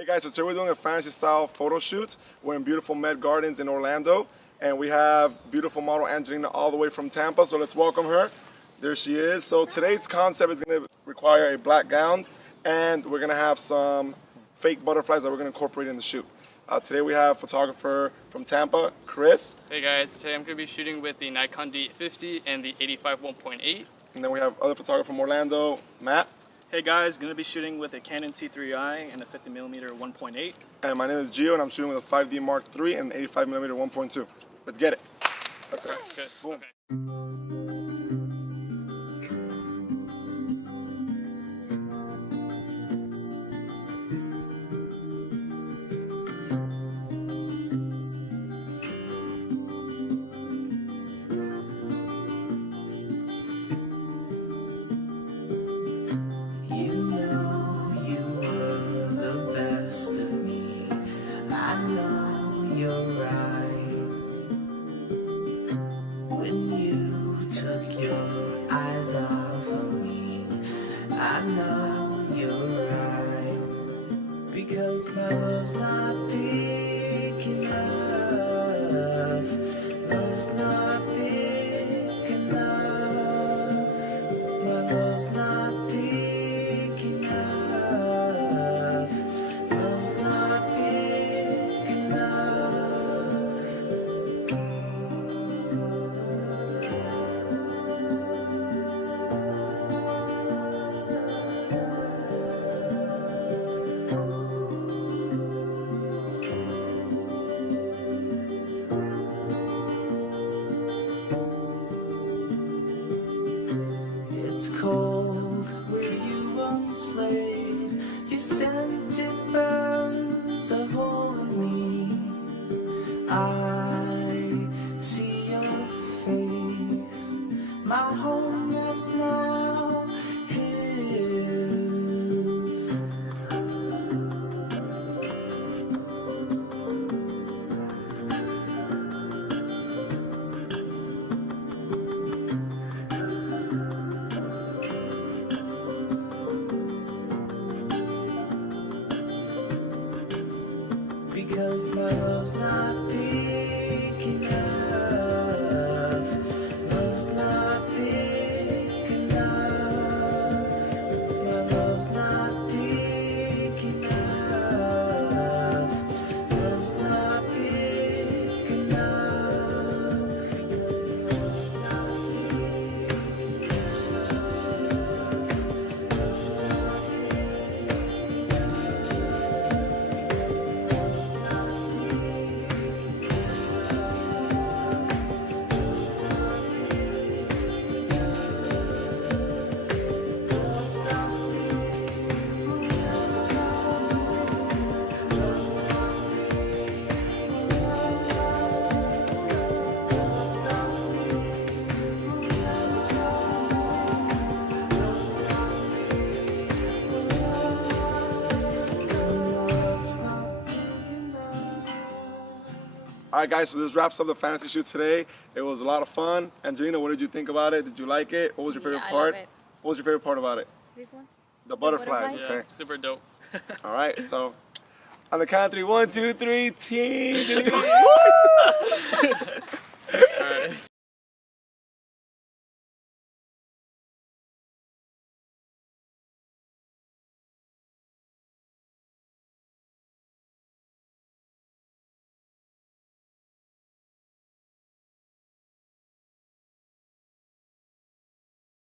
Hey guys, so today we're doing a fantasy style photo shoot. We're in beautiful Met Gardens in Orlando, and we have beautiful model Angelina all the way from Tampa, so let's welcome her. There she is. So today's concept is going to require a black gown, and we're going to have some fake butterflies that we're going to incorporate in the shoot. Today we have photographer from Tampa, Chris. Hey guys, today I'm going to be shooting with the Nikon D850 and the 85 1.8. And then we have other photographer from Orlando, Matt. Hey guys, going to be shooting with a Canon T3i and a 50mm 1.8. And my name is Gio, and I'm shooting with a 5D Mark III and 85mm 1.2. Let's get it. That's it. Good. Boom. Okay. I know you're right, because my love's not big enough. Love's not big enough. My love's not big enough. Love's not big enough. Cold where you once laid, your scented burns a hole in me. I see your face, my home that's now his. Because my love's not big enough. Love's not big enough. My love's not big enough. Love's not big enough. Love's not big All right, guys, so this wraps up the fantasy shoot today. It was a lot of fun. Angelina, what did you think about it? Did you like it? What was your favorite part? I love it. What was your favorite part about it? This one? The butterflies. butterflies? Okay. Yeah, super dope. All right, so on the count of three, 1, 2, 3, team.